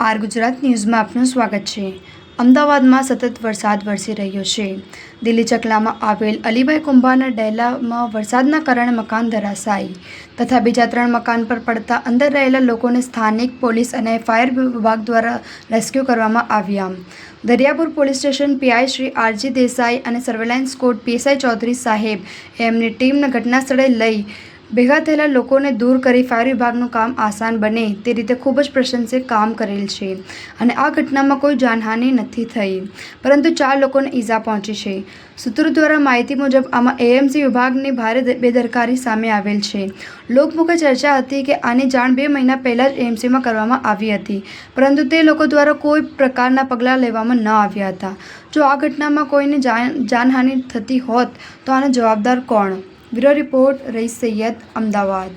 R Gujarat ન્યૂઝમાં આપનું સ્વાગત છે। અમદાવાદમાં સતત વરસાદ વરસી રહ્યો છે। દિલ્હી ચકલામાં આવેલ અલીબાઈ કુંભારના ડેલામાં વરસાદના કારણે મકાન ધરાશાયી તથા બીજા 3 મકાન પર પડતા અંદર રહેલા લોકોને સ્થાનિક પોલીસ અને ફાયર વિભાગ દ્વારા રેસ્ક્યુ કરવામાં આવ્યા। Dariyapur police station PI Shri R G Desai અને સર્વેલન્સ સ્કોડ પીએસઆઈ ચૌધરી સાહેબ એમની ટીમને ઘટના સ્થળે લઈ ભેગા થયેલા લોકોને દૂર કરી ફાયર વિભાગનું કામ આસાન બને તે રીતે ખૂબ જ પ્રશંસનીય કામ કરેલ છે અને આ ઘટનામાં કોઈ જાનહાનિ નથી થઈ, પરંતુ 4 લોકોને ઈજા પહોંચી છે। સૂત્રો દ્વારા માહિતી મુજબ આમાં એએમસી વિભાગની ભારે બેદરકારી સામે આવેલ છે। લોકમુખે ચર્ચા હતી કે આની જાણ 2 મહિના પહેલાં જ એએમસીમાં કરવામાં આવી હતી, પરંતુ તે લોકો દ્વારા કોઈ પ્રકારના પગલાં લેવામાં ન આવ્યા હતા। જો આ ઘટનામાં કોઈને જાનહાનિ થતી હોત તો આનો જવાબદાર કોણ? બ્યુરો રિપોર્ટ, રઈસ સૈયદ, અમદાવાદ।